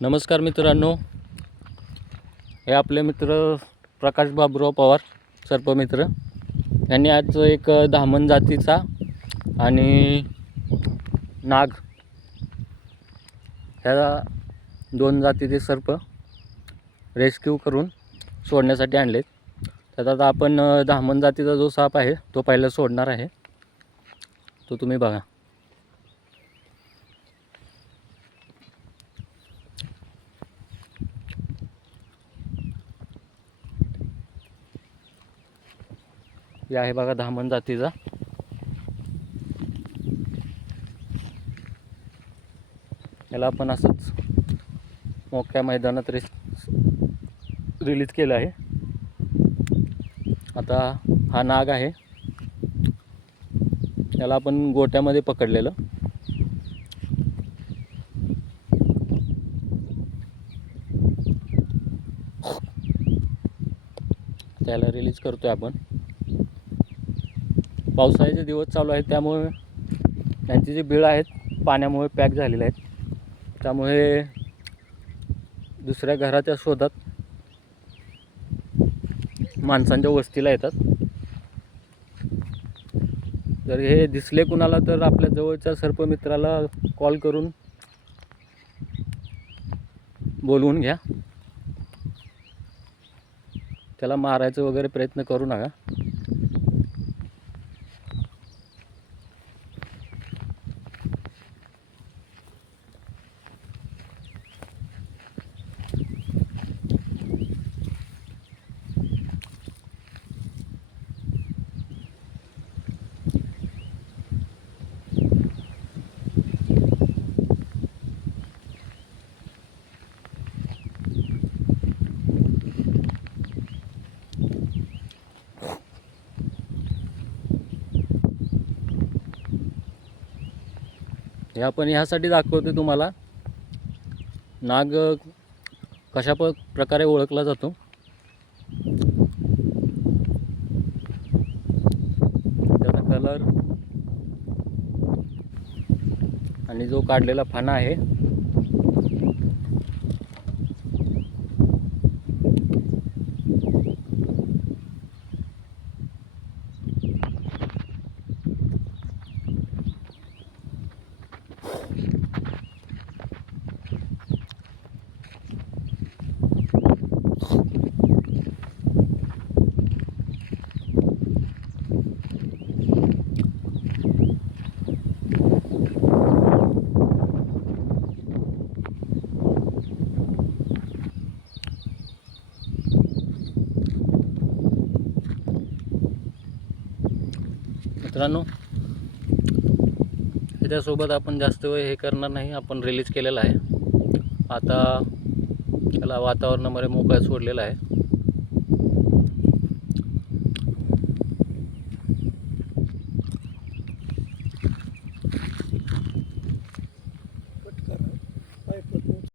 नमस्कार मित्रांनो, हे आपले मित्र प्रकाश बाबुराव पवार सर्पमित्र यांनी आज एक धामण जातीचा आणि नाग ह्या दोन जातीचे सर्प रेस्क्यू करून सोडण्यासाठी आणलेत. त्यात आता आपण धामण जातीचा जो साप आहे तो पहिला सोडणार आहे, तो तुम्ही बघा. हे आहे बघा धामण जातीचा. याला आपण असंच मोठ्या मैदानात रिलीज केलं आहे. आता हा नाग आहे, याला आपण गोट्यामध्ये पकडलेलं. त्याला रिलीज करतोय आपण. पावसाळ्याचे दिवस चालू आहेत, त्यामुळे त्यांची जी बिळं आहेत पाण्यामुळे पॅक झालेले आहेत. त्यामुळे दुसऱ्या घराच्या शोधात माणसांच्या वस्तीला येतात. जर हे दिसले कुणाला तर आपल्या जवळच्या सर्पमित्राला कॉल करून बोलवून घ्या. त्याला मारायचं वगैरे प्रयत्न करू नका. हे आपण ह्यासाठी दाखवतो तुम्हाला नाग कशा प्रकारे ओळखला जातो. त्याचा कलर आणि जो काढलेला फाना आहे मित्रांनो. त्याच्यासोबत आपण जास्त वेळ हे करणार नाही, आपण रिलीज केलेला आहे. आता त्याला वातावरणामध्ये मोकळा सोडलेला आहे.